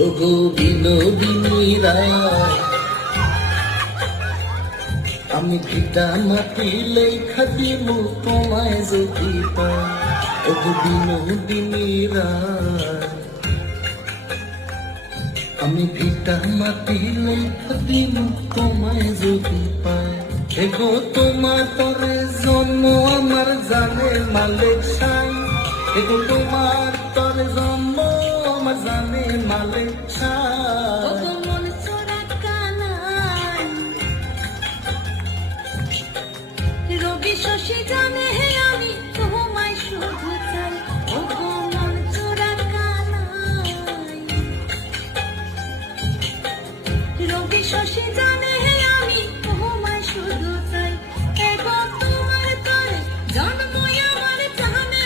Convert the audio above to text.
ওগো বিনোদিনী রায়, আমি ভিটা মাটি লেখা দিব তোমায় যদি পাই। ওগো বিনোদিনী রায়, আমি ভিটা মাটি লেখা দিব তোমায় যদি পাই। এগো তোমার তরে জন্ম আমার জানে মালিক সাই। এগো তোমার তরে জন্ম আমার জানে মালিক সাই। রবি শশী জানে হে আমি তোমায় শুধু চাই। ওগো মন চোরা কানাই, রবি শশী